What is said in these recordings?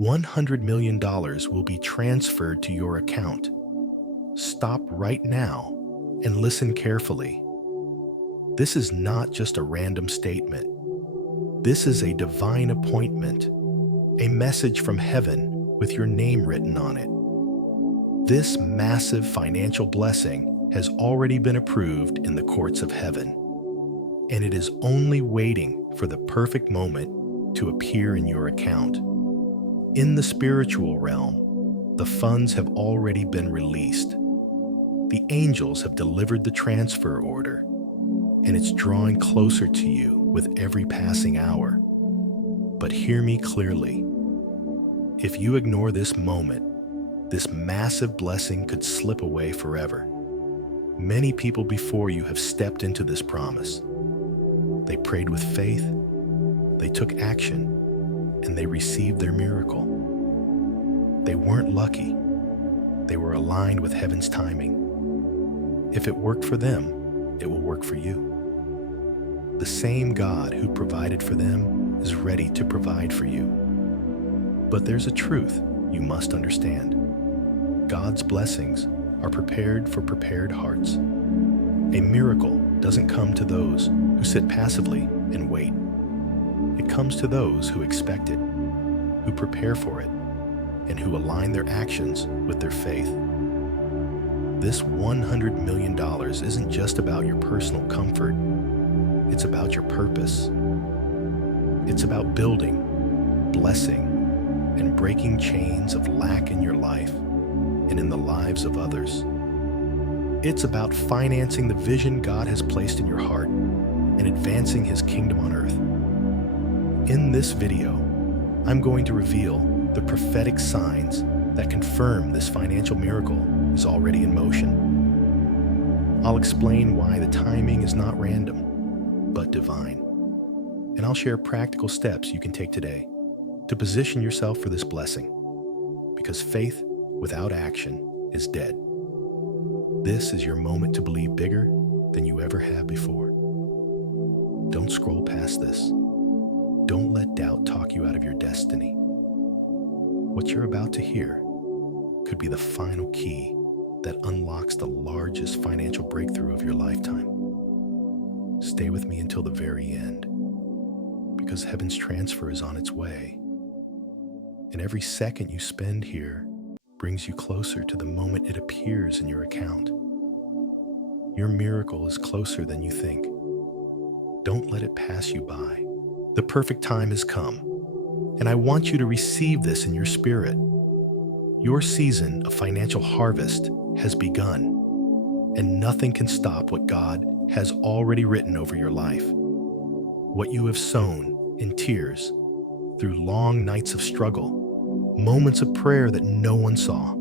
$100 million will be transferred to your account. Stop right now and listen carefully. This is not just a random statement. This is a divine appointment, a message from heaven with your name written on it. This massive financial blessing has already been approved in the courts of heaven, and it is only waiting for the perfect moment to appear in your account. In the spiritual realm, the funds have already been released. The angels have delivered the transfer order, and it's drawing closer to you with every passing hour. But hear me clearly. If you ignore this moment, this massive blessing could slip away forever. Many people before you have stepped into this promise. They prayed with faith, they took action, and they received their miracle. They weren't lucky. They were aligned with heaven's timing. If it worked for them, it will work for you. The same God who provided for them is ready to provide for you. But there's a truth you must understand. God's blessings are prepared for prepared hearts. A miracle doesn't come to those who sit passively and wait. It comes to those who expect it, who prepare for it, and who align their actions with their faith. This $100 million isn't just about your personal comfort. It's about your purpose. It's about building, blessing, and breaking chains of lack in your life and in the lives of others. It's about financing the vision God has placed in your heart and advancing His kingdom on earth. In this video, I'm going to reveal the prophetic signs that confirm this financial miracle is already in motion. I'll explain why the timing is not random, but divine. And I'll share practical steps you can take today to position yourself for this blessing, because faith without action is dead. This is your moment to believe bigger than you ever have before. Don't scroll past this. Don't let doubt talk you out of your destiny. What you're about to hear could be the final key that unlocks the largest financial breakthrough of your lifetime. Stay with me until the very end, because heaven's transfer is on its way. And every second you spend here brings you closer to the moment it appears in your account. Your miracle is closer than you think. Don't let it pass you by. The perfect time has come, and I want you to receive this in your spirit. Your season of financial harvest has begun, and nothing can stop what God has already written over your life. What you have sown in tears, through long nights of struggle, moments of prayer that no one saw,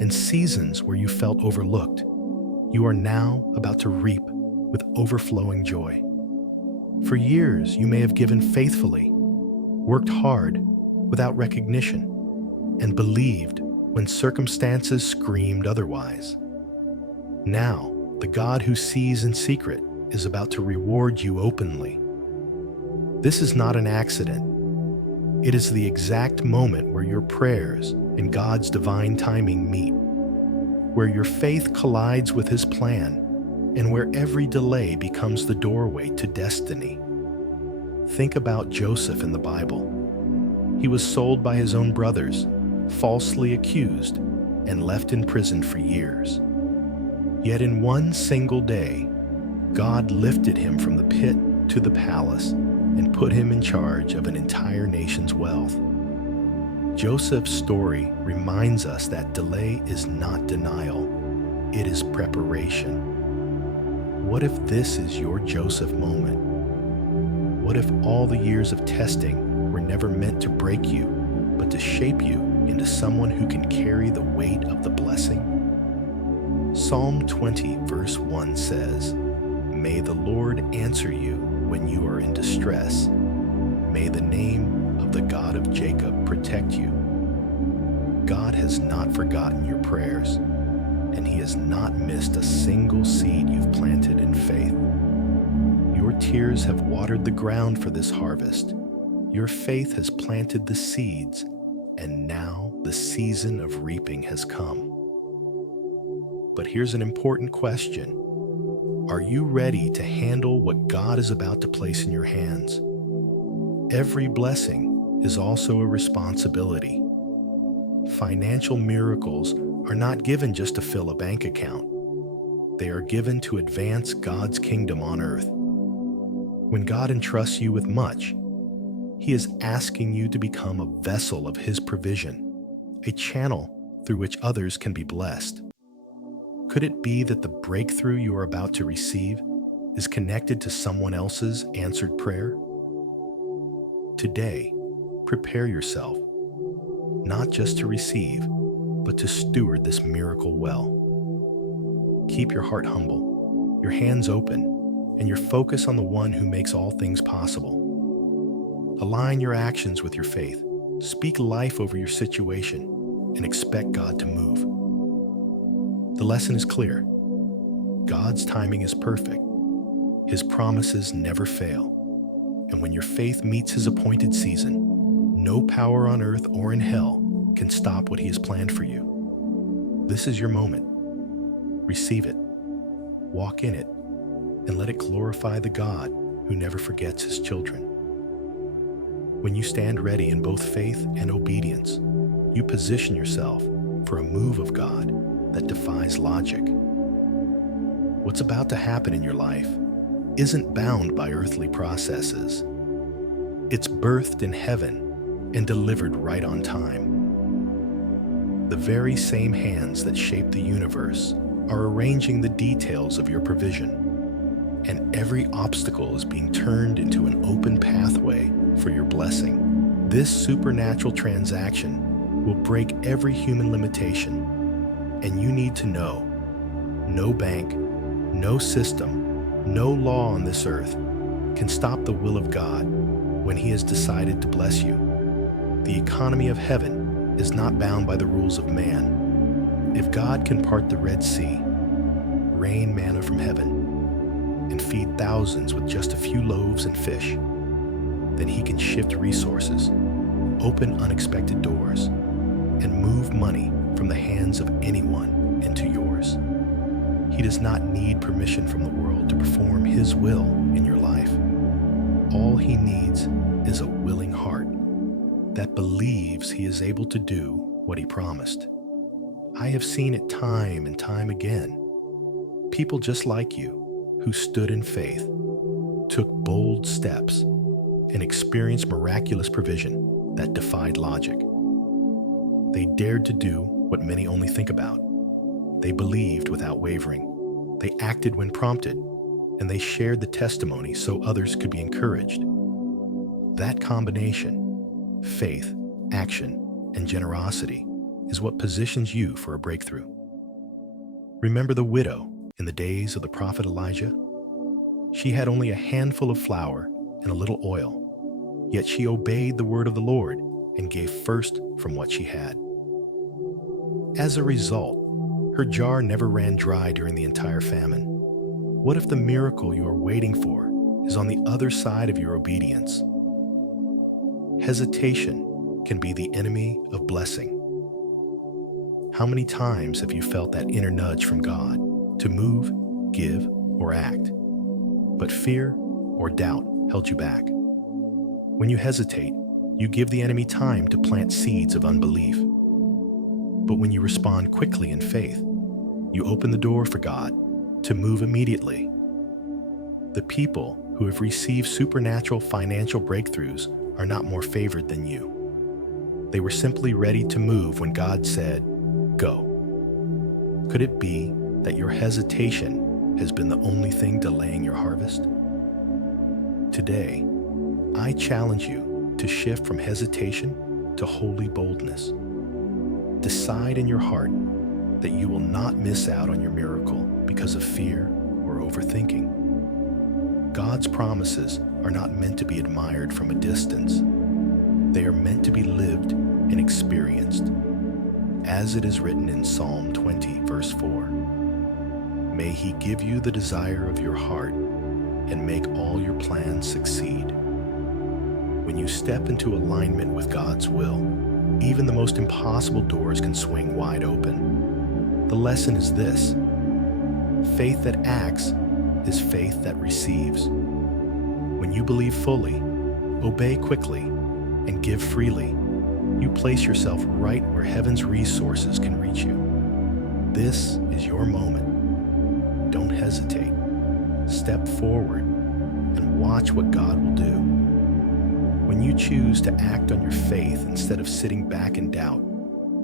and seasons where you felt overlooked, you are now about to reap with overflowing joy. For years, you may have given faithfully, worked hard without recognition, and believed when circumstances screamed otherwise. Now, the God who sees in secret is about to reward you openly. This is not an accident. It is the exact moment where your prayers and God's divine timing meet, where your faith collides with His plan, and where every delay becomes the doorway to destiny. Think about Joseph in the Bible. He was sold by his own brothers, falsely accused, and left in prison for years. Yet in one single day, God lifted him from the pit to the palace and put him in charge of an entire nation's wealth. Joseph's story reminds us that delay is not denial, it is preparation. What if this is your Joseph moment? What if all the years of testing were never meant to break you, but to shape you into someone who can carry the weight of the blessing? Psalm 20, verse 1 says, "May the Lord answer you when you are in distress. May the name of the God of Jacob protect you." God has not forgotten your prayers, and He has not missed a single seed you've planted in faith. Your tears have watered the ground for this harvest. Your faith has planted the seeds, and now the season of reaping has come. But here's an important question. Are you ready to handle what God is about to place in your hands? Every blessing is also a responsibility. Financial miracles are not given just to fill a bank account. They are given to advance God's kingdom on earth. When God entrusts you with much, He is asking you to become a vessel of His provision, a channel through which others can be blessed. Could it be that the breakthrough you are about to receive is connected to someone else's answered prayer? Today, prepare yourself, not just to receive, but to steward this miracle well. Keep your heart humble, your hands open, and your focus on the one who makes all things possible. Align your actions with your faith. Speak life over your situation and expect God to move. The lesson is clear. God's timing is perfect. His promises never fail. And when your faith meets His appointed season, no power on earth or in hell can stop what He has planned for you. This is your moment. Receive it, walk in it, and let it glorify the God who never forgets His children. When you stand ready in both faith and obedience, you position yourself for a move of God that defies logic. What's about to happen in your life isn't bound by earthly processes. It's birthed in heaven and delivered right on time. The very same hands that shape the universe are arranging the details of your provision, and every obstacle is being turned into an open pathway for your blessing. This supernatural transaction will break every human limitation, and you need to know, no bank, no system, no law on this earth can stop the will of God when He has decided to bless you. The economy of heaven is not bound by the rules of man. If God can part the Red Sea, rain manna from heaven, and feed thousands with just a few loaves and fish, then He can shift resources, open unexpected doors, and move money from the hands of anyone into yours. He does not need permission from the world to perform His will in your life. All He needs is a willing heart that believes He is able to do what He promised. I have seen it time and time again. People just like you who stood in faith, took bold steps, and experienced miraculous provision that defied logic. They dared to do what many only think about. They believed without wavering. They acted when prompted, and they shared the testimony so others could be encouraged. That combination, faith, action, and generosity, is what positions you for a breakthrough. Remember the widow in the days of the prophet Elijah? She had only a handful of flour and a little oil, yet she obeyed the word of the Lord and gave first from what she had. As a result, her jar never ran dry during the entire famine. What if the miracle you are waiting for is on the other side of your obedience? Hesitation can be the enemy of blessing. How many times have you felt that inner nudge from God to move, give, or act, but fear or doubt held you back? When you hesitate, you give the enemy time to plant seeds of unbelief. But when you respond quickly in faith, you open the door for God to move immediately. The people who have received supernatural financial breakthroughs are not more favored than you. They were simply ready to move when God said, "Go." Could it be that your hesitation has been the only thing delaying your harvest? Today, I challenge you to shift from hesitation to holy boldness. Decide in your heart that you will not miss out on your miracle because of fear or overthinking. God's promises are not meant to be admired from a distance. They are meant to be lived and experienced. As it is written in Psalm 20, verse 4, "May He give you the desire of your heart and make all your plans succeed." When you step into alignment with God's will, Even the most impossible doors can swing wide open. The lesson is this: faith that acts is faith that receives. When you believe fully, obey quickly, and give freely, you place yourself right where heaven's resources can reach you. This is your moment. Don't hesitate. Step forward and watch what God will do. When you choose to act on your faith instead of sitting back in doubt,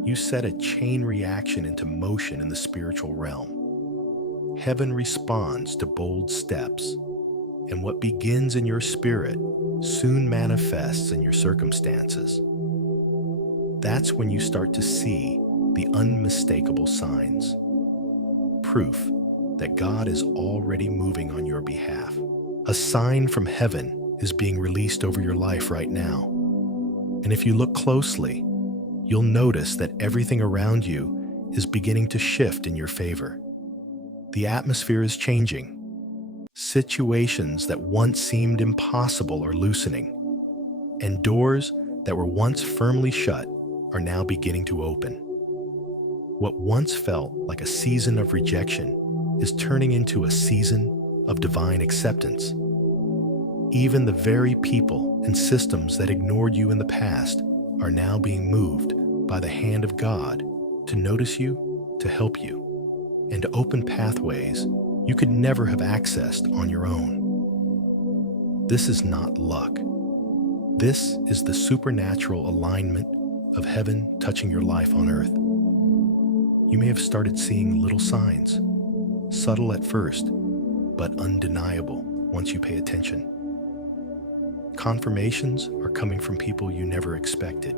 you set a chain reaction into motion in the spiritual realm. Heaven responds to bold steps, and what begins in your spirit soon manifests in your circumstances. That's when you start to see the unmistakable signs, proof that God is already moving on your behalf. A sign from heaven is being released over your life right now. And if you look closely, you'll notice that everything around you is beginning to shift in your favor. The atmosphere is changing. Situations that once seemed impossible are loosening, and doors that were once firmly shut are now beginning to open. What once felt like a season of rejection is turning into a season of divine acceptance. Even the very people and systems that ignored you in the past are now being moved by the hand of God to notice you, to help you, and to open pathways you could never have accessed on your own. This is not luck. This is the supernatural alignment of heaven touching your life on earth. You may have started seeing little signs, subtle at first, but undeniable once you pay attention. Confirmations are coming from people you never expected.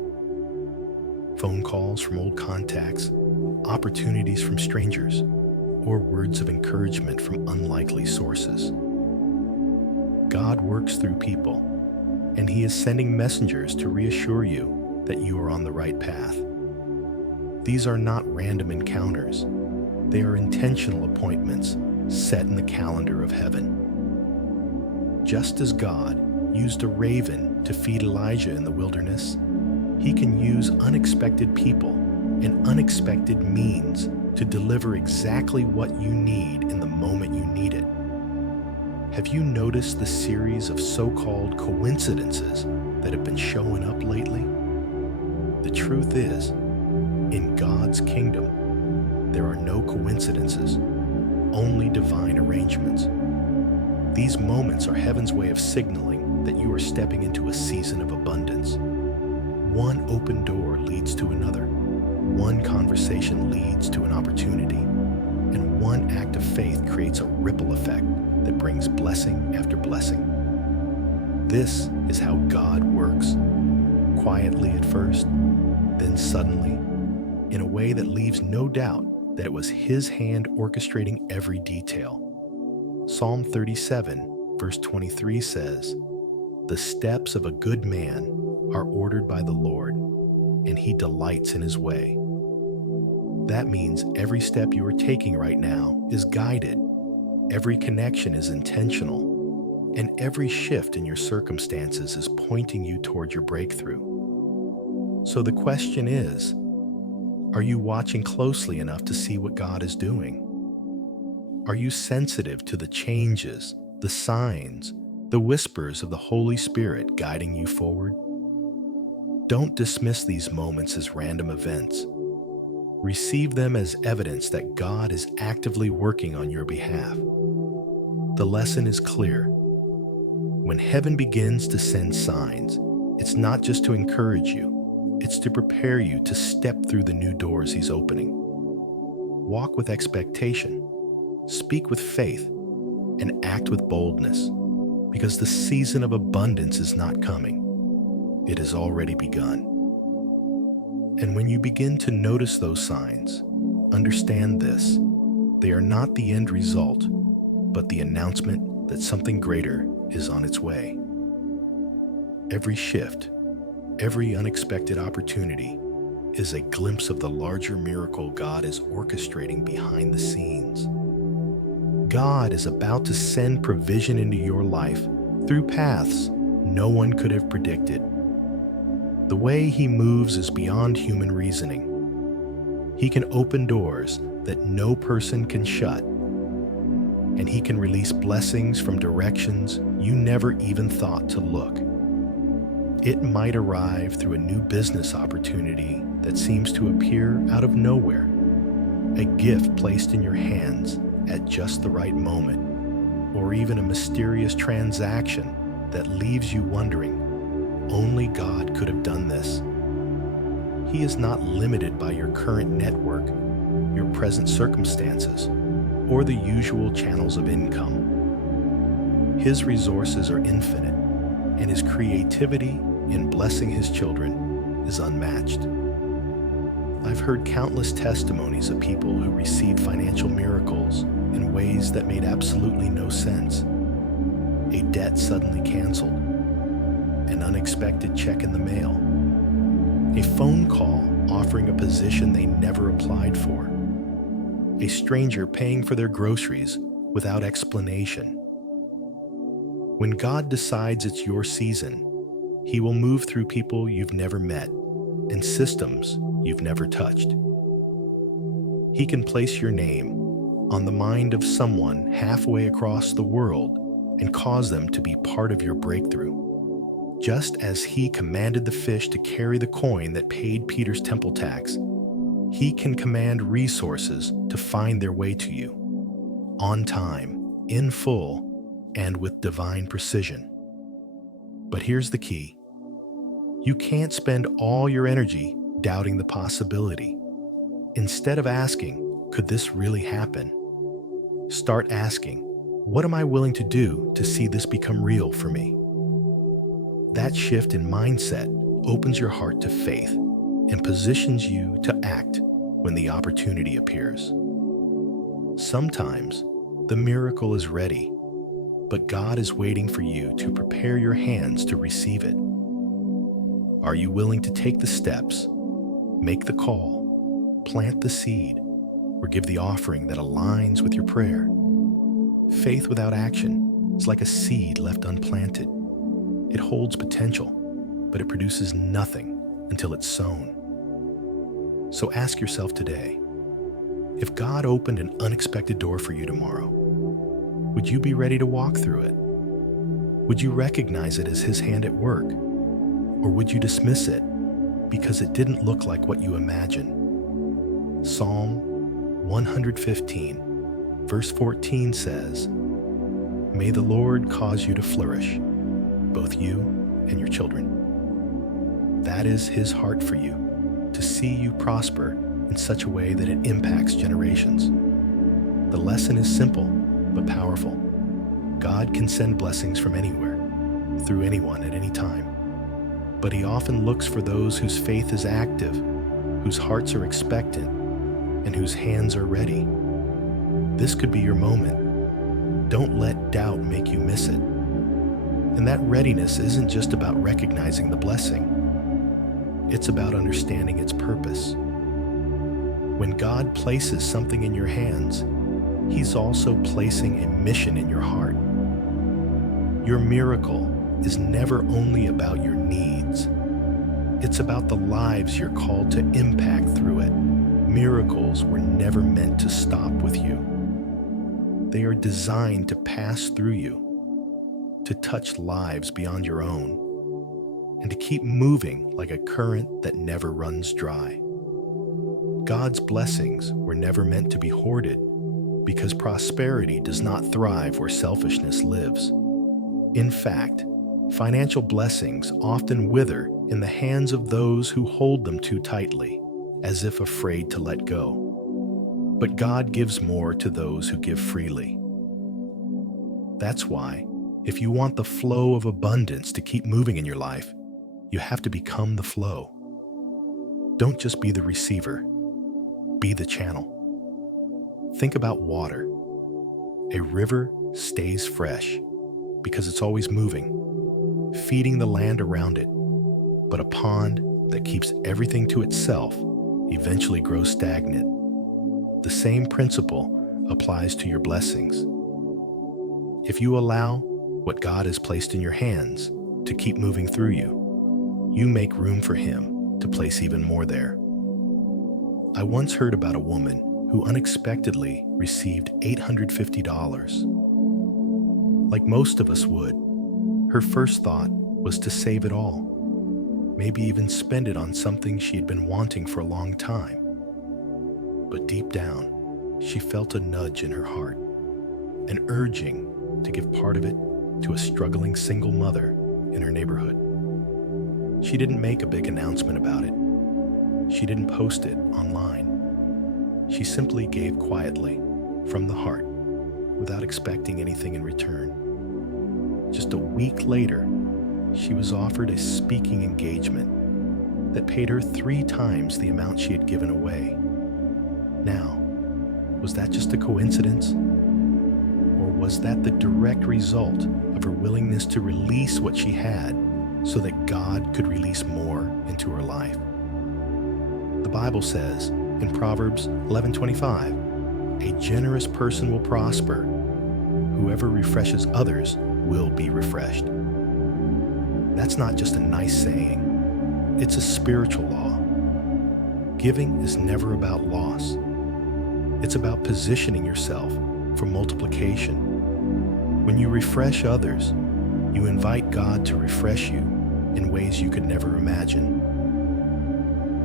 Phone calls from old contacts, opportunities from strangers, or words of encouragement from unlikely sources. God works through people, and He is sending messengers to reassure you that you are on the right path. These are not random encounters. They are intentional appointments set in the calendar of heaven. Just as God used a raven to feed Elijah in the wilderness, He can use unexpected people and unexpected means to deliver exactly what you need in the moment you need it. Have you noticed the series of so-called coincidences that have been showing up lately? The truth is, in God's kingdom, there are no coincidences, only divine arrangements. These moments are heaven's way of signaling that you are stepping into a season of abundance. One open door leads to another. One conversation leads to an opportunity. And one act of faith creates a ripple effect that brings blessing after blessing. This is how God works. Quietly at first, then suddenly, in a way that leaves no doubt that it was His hand orchestrating every detail. Psalm 37, verse 23 says, "The steps of a good man are ordered by the Lord, and He delights in His way." That means every step you are taking right now is guided, every connection is intentional, and every shift in your circumstances is pointing you toward your breakthrough. So the question is, are you watching closely enough to see what God is doing? Are you sensitive to the changes, the signs, the whispers of the Holy Spirit guiding you forward? Don't dismiss these moments as random events. Receive them as evidence that God is actively working on your behalf. The lesson is clear. When heaven begins to send signs, it's not just to encourage you, it's to prepare you to step through the new doors He's opening. Walk with expectation, speak with faith, and act with boldness, because the season of abundance is not coming. It has already begun. And when you begin to notice those signs, understand this: they are not the end result, but the announcement that something greater is on its way. Every shift, every unexpected opportunity is a glimpse of the larger miracle God is orchestrating behind the scenes. God is about to send provision into your life through paths no one could have predicted. The way he moves is beyond human reasoning. He can open doors that no person can shut, and he can release blessings from directions you never even thought to look. It might arrive through a new business opportunity that seems to appear out of nowhere, a gift placed in your hands at just the right moment, or even a mysterious transaction that leaves you wondering, only God could have done this. He is not limited by your current network, your present circumstances, or the usual channels of income. His resources are infinite, and his creativity in blessing his children is unmatched. I've heard countless testimonies of people who received financial miracles in ways that made absolutely no sense. A debt suddenly canceled, an unexpected check in the mail, a phone call offering a position they never applied for, a stranger paying for their groceries without explanation. When God decides it's your season, he will move through people you've never met and systems you've never touched. He can place your name on the mind of someone halfway across the world and cause them to be part of your breakthrough. Just as he commanded the fish to carry the coin that paid Peter's temple tax, he can command resources to find their way to you, on time, in full, and with divine precision. But here's the key. You can't spend all your energy doubting the possibility. Instead of asking, could this really happen? Start asking, what am I willing to do to see this become real for me? That shift in mindset opens your heart to faith and positions you to act when the opportunity appears. Sometimes the miracle is ready, but God is waiting for you to prepare your hands to receive it. Are you willing to take the steps, make the call, plant the seed, or give the offering that aligns with your prayer? Faith without action is like a seed left unplanted. It holds potential, but it produces nothing until it's sown. So ask yourself today, if God opened an unexpected door for you tomorrow, would you be ready to walk through it? Would you recognize it as his hand at work? Or would you dismiss it because it didn't look like what you imagined? Psalm 115, verse 14 says, "May the Lord cause you to flourish, both you and your children." That is his heart for you, to see you prosper in such a way that it impacts generations. The lesson is simple but powerful. God can send blessings from anywhere, through anyone at any time. But he often looks for those whose faith is active, whose hearts are expectant, and whose hands are ready. This could be your moment. Don't let doubt make you miss it. And that readiness isn't just about recognizing the blessing. It's about understanding its purpose. When God places something in your hands, he's also placing a mission in your heart. Your miracle is never only about your needs. It's about the lives you're called to impact through it. Miracles were never meant to stop with you. They are designed to pass through you, to touch lives beyond your own, and to keep moving like a current that never runs dry. God's blessings were never meant to be hoarded, because prosperity does not thrive where selfishness lives. In fact, financial blessings often wither in the hands of those who hold them too tightly, as if afraid to let go. But God gives more to those who give freely. That's why, if you want the flow of abundance to keep moving in your life, you have to become the flow. Don't just be the receiver, be the channel. Think about water. A river stays fresh because it's always moving, feeding the land around it. But a pond that keeps everything to itself eventually grows stagnant. The same principle applies to your blessings. If you allow what God has placed in your hands to keep moving through you, you make room for Him to place even more there. I once heard about a woman who unexpectedly received $850. Like most of us would, her first thought was to save it all, maybe even spend it on something she had been wanting for a long time. But deep down, she felt a nudge in her heart, an urging to give part of it to a struggling single mother in her neighborhood. She didn't make a big announcement about it. She didn't post it online. She simply gave quietly, from the heart, without expecting anything in return. Just a week later, she was offered a speaking engagement that paid her 3 times the amount she had given away. Now, was that just a coincidence? Or was that the direct result of her willingness to release what she had so that God could release more into her life? The Bible says in Proverbs 11:25, "A generous person will prosper. Whoever refreshes others will be refreshed." That's not just a nice saying. It's a spiritual law. Giving is never about loss. It's about positioning yourself for multiplication. When you refresh others, you invite God to refresh you in ways you could never imagine.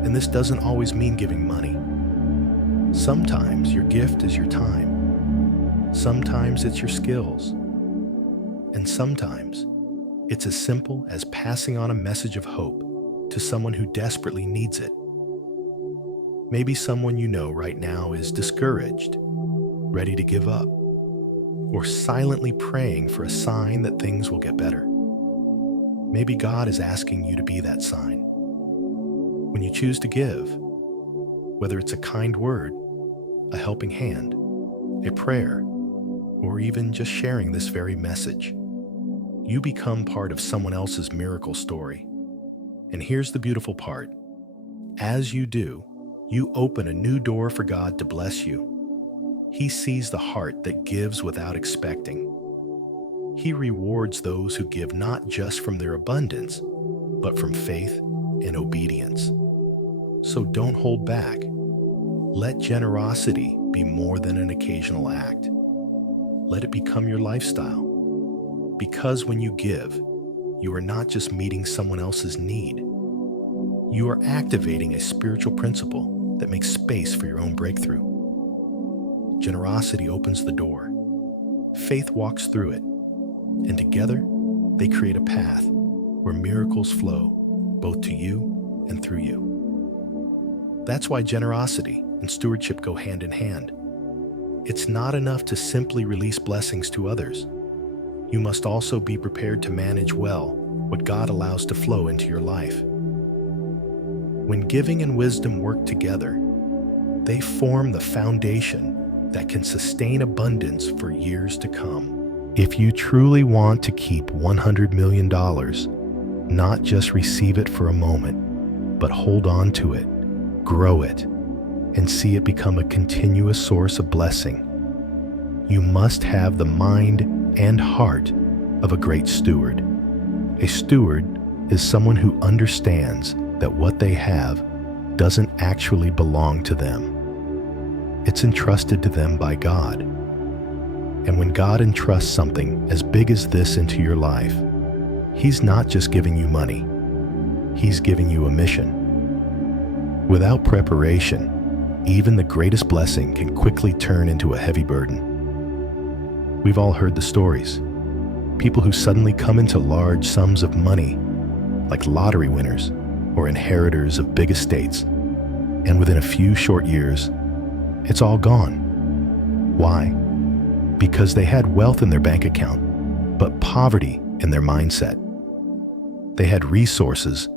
And this doesn't always mean giving money. Sometimes your gift is your time. Sometimes it's your skills. And sometimes it's as simple as passing on a message of hope to someone who desperately needs it. Maybe someone you know right now is discouraged, ready to give up, or silently praying for a sign that things will get better. Maybe God is asking you to be that sign. When you choose to give, whether it's a kind word, a helping hand, a prayer, or even just sharing this very message, you become part of someone else's miracle story. And here's the beautiful part. As you do, you open a new door for God to bless you. He sees the heart that gives without expecting. He rewards those who give not just from their abundance, but from faith and obedience. So don't hold back. Let generosity be more than an occasional act. Let it become your lifestyle. Because when you give, you are not just meeting someone else's need. You are activating a spiritual principle that makes space for your own breakthrough. Generosity opens the door. Faith walks through it. And together, they create a path where miracles flow, both to you and through you. That's why generosity and stewardship go hand in hand. It's not enough to simply release blessings to others. You must also be prepared to manage well what God allows to flow into your life. When giving and wisdom work together, they form the foundation that can sustain abundance for years to come. If you truly want to keep $100 million, not just receive it for a moment, but hold on to it, grow it, and see it become a continuous source of blessing, you must have the mind and heart of a great steward. A steward is someone who understands that what they have doesn't actually belong to them. It's entrusted to them by God. And when God entrusts something as big as this into your life, He's not just giving you money. He's giving you a mission. Without preparation, even the greatest blessing can quickly turn into a heavy burden. We've all heard the stories. People who suddenly come into large sums of money, like lottery winners or inheritors of big estates, and within a few short years, it's all gone. Why? Because they had wealth in their bank account, but poverty in their mindset. They had resources,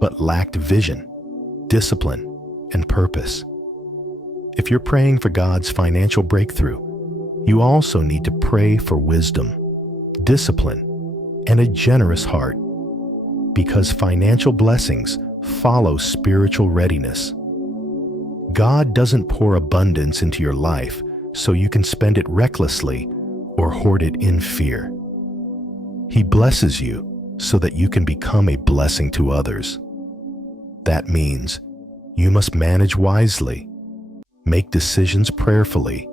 but lacked vision, discipline, and purpose. If you're praying for God's financial breakthrough, you also need to pray for wisdom, discipline, and a generous heart, because financial blessings follow spiritual readiness. God doesn't pour abundance into your life so you can spend it recklessly or hoard it in fear. He blesses you so that you can become a blessing to others. That means you must manage wisely, make decisions prayerfully,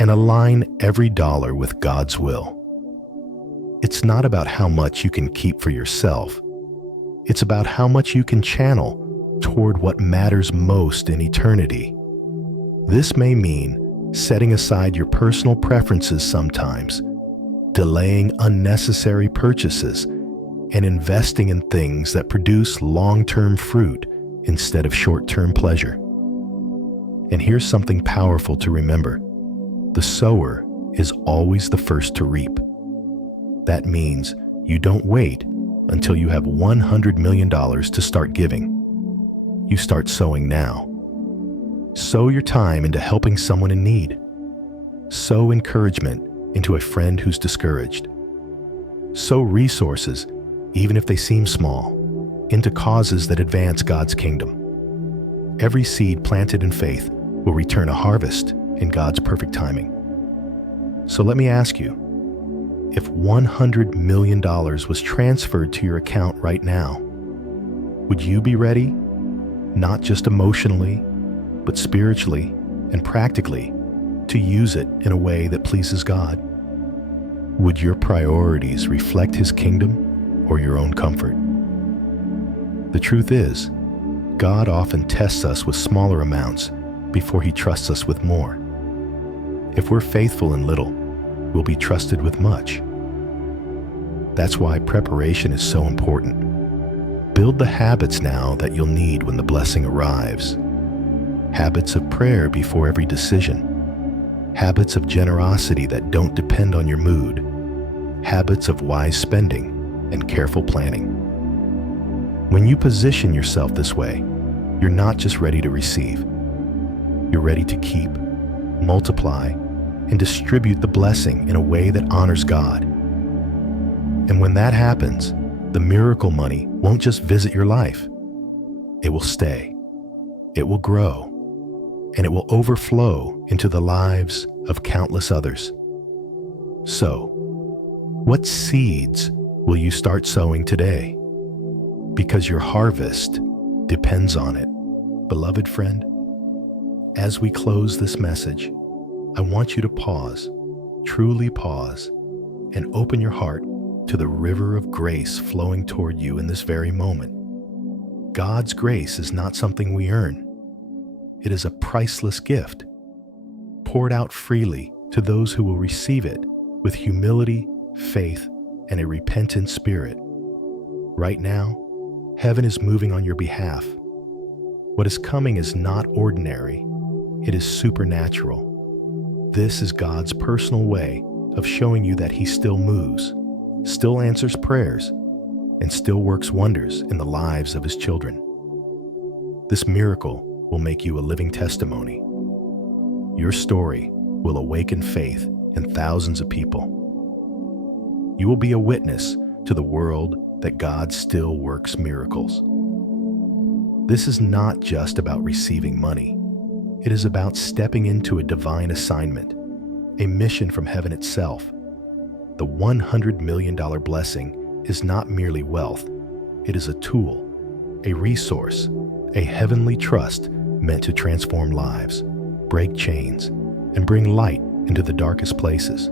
and align every dollar with God's will. It's not about how much you can keep for yourself. It's about how much you can channel toward what matters most in eternity. This may mean setting aside your personal preferences sometimes, delaying unnecessary purchases, and investing in things that produce long-term fruit instead of short-term pleasure. And here's something powerful to remember. The sower is always the first to reap. That means you don't wait until you have $100 million to start giving. You start sowing now. Sow your time into helping someone in need. Sow encouragement into a friend who's discouraged. Sow resources, even if they seem small, into causes that advance God's kingdom. Every seed planted in faith will return a harvest in God's perfect timing. So let me ask you, if $100 million was transferred to your account right now, would you be ready? Not just emotionally, but spiritually and practically, to use it in a way that pleases God? Would your priorities reflect His kingdom or your own comfort? The truth is, God often tests us with smaller amounts before He trusts us with more. If we're faithful in little, we'll be trusted with much. That's why preparation is so important. Build the habits now that you'll need when the blessing arrives. Habits of prayer before every decision. Habits of generosity that don't depend on your mood. Habits of wise spending and careful planning. When you position yourself this way, you're not just ready to receive. You're ready to keep, multiply, and distribute the blessing in a way that honors God. And when that happens, the miracle money won't just visit your life. It will stay. It will grow. And it will overflow into the lives of countless others. So, what seeds will you start sowing today? Because your harvest depends on it. Beloved friend, as we close this message, I want you to pause, truly pause, and open your heart to the river of grace flowing toward you in this very moment. God's grace is not something we earn. It is a priceless gift, poured out freely to those who will receive it with humility, faith, and a repentant spirit. Right now, heaven is moving on your behalf. What is coming is not ordinary, it is supernatural. This is God's personal way of showing you that He still moves, still answers prayers, and still works wonders in the lives of His children. This miracle will make you a living testimony. Your story will awaken faith in thousands of people. You will be a witness to the world that God still works miracles. This is not just about receiving money. It is about stepping into a divine assignment, a mission from heaven itself. The $100 million blessing is not merely wealth. It is a tool, a resource, a heavenly trust meant to transform lives, break chains, and bring light into the darkest places.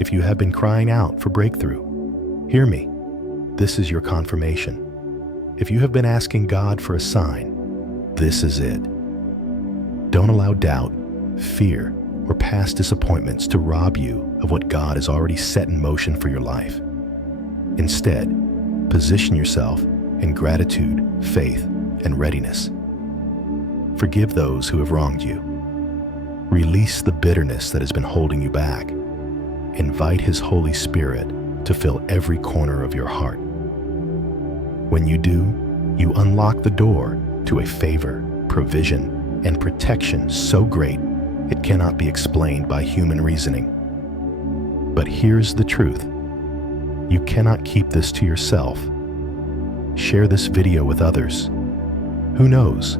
If you have been crying out for breakthrough, hear me. This is your confirmation. If you have been asking God for a sign, this is it. Don't allow doubt, fear, or past disappointments to rob you of what God has already set in motion for your life. Instead, position yourself in gratitude, faith, and readiness. Forgive those who have wronged you. Release the bitterness that has been holding you back. Invite His Holy Spirit to fill every corner of your heart. When you do, you unlock the door to a favor, provision, and protection so great it cannot be explained by human reasoning. But here's the truth. You cannot keep this to yourself. Share this video with others. Who knows?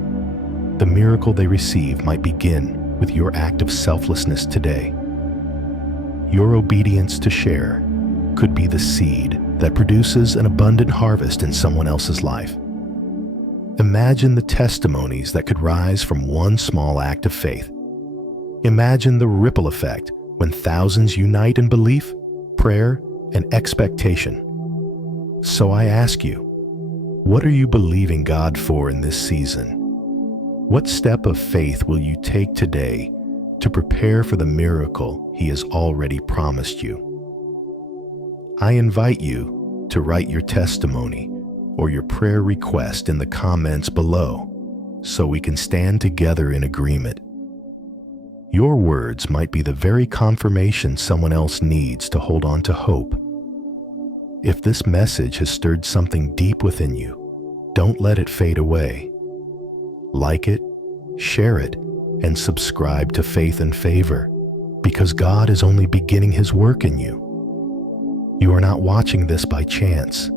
The miracle they receive might begin with your act of selflessness today. Your obedience to share could be the seed that produces an abundant harvest in someone else's life. Imagine the testimonies that could rise from one small act of faith. Imagine the ripple effect when thousands unite in belief, prayer, and expectation. So I ask you, what are you believing God for in this season? What step of faith will you take today to prepare for the miracle He has already promised you? I invite you to write your testimony or your prayer request in the comments below so we can stand together in agreement. Your words might be the very confirmation someone else needs to hold on to hope. If this message has stirred something deep within you, don't let it fade away. Like it, share it, and subscribe to Faith and Favor, because God is only beginning His work in you. You are not watching this by chance.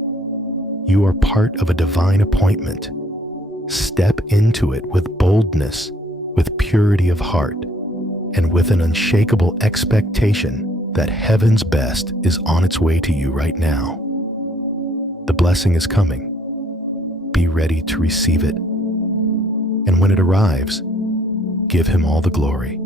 You are part of a divine appointment. Step into it with boldness, with purity of heart, and with an unshakable expectation that heaven's best is on its way to you right now. The blessing is coming. Be ready to receive it. And when it arrives, give Him all the glory.